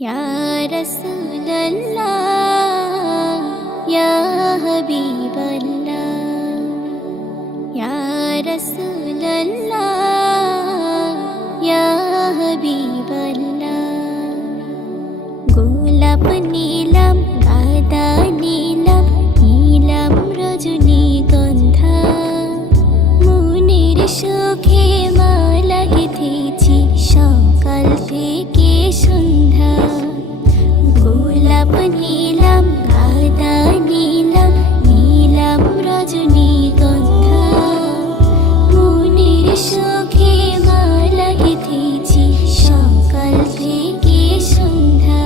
या रसूल अल्लाह या हबीब अल्लाह या रसूल अल्लाह या हबीब अल्लाह গোলাপ নীলাম গাদা নীলাম নীলাম রজনীগন্ধা মনের সুখে মালা গেঁথেছি সকাল থেকে সন্ধ্যা গোলাপ নীলাম গাদা নীলাম নীলাম রজনীগন্ধা মনের সুখে মালা গেঁথেছি সকাল থেকে সন্ধ্যা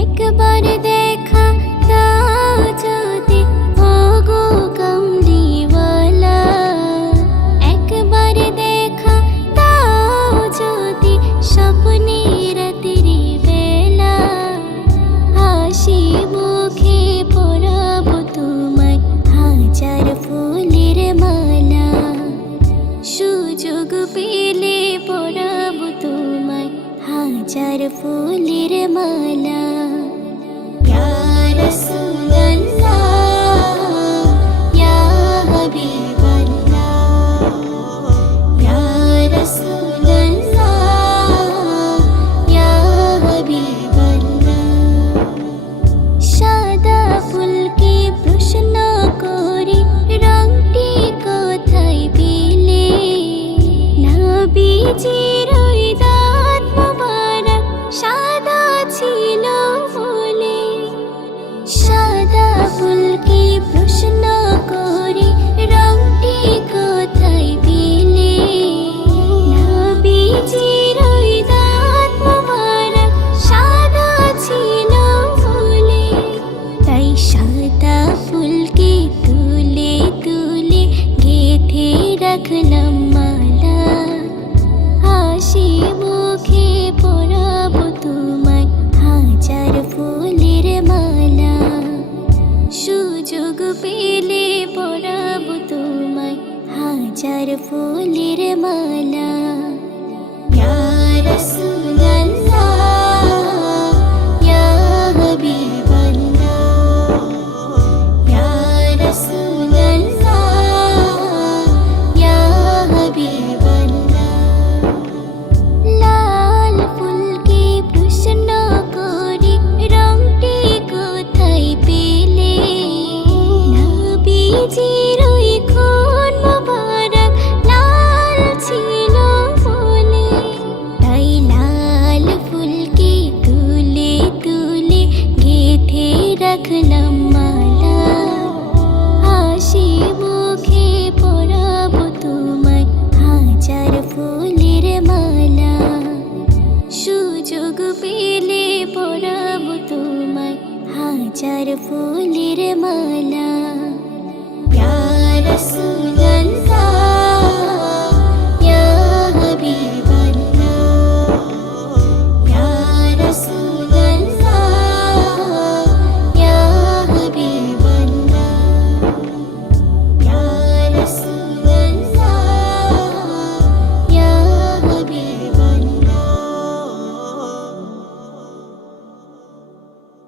একবার দেখা দাও যদি ওগো কামলিওয়ালা একবার দেখা দাও যদি স্বপ্নে রাতের বেলা হাসি মুখে পরাবো তোমায় হাজার ফুলের মালা সুযোগ পেলে পরাবো তোমায় হাজার ফুলের মালা ইয়া রাসূলুল্লাহ ইয়া হাবিবাল্লাহ ইয়া রাসূলুল্লাহ ইয়া হাবিবাল্লাহ সাদা ফুলকে প্রশ্ন করি রংটি কোথায় পেলে নবীজির ওই দাঁত মোবারক সাদা ছিল বলে সাদা ফুলকে প্রশ্ন করি রংটি কোথায় পেলে নবীজির ওই দাঁত মোবারক সাদা ছিল বলে তাই সাদা ফুলকে তুলে তুলে গেঁথে রাখলাম মালা হাসি মুখে পরাবো তোমায় হাজার ফুলের মালা সুযোগ পেলে পরাবো তোমায় হাজার ফুলের মালা ইয়া রাসূলুল্লাহ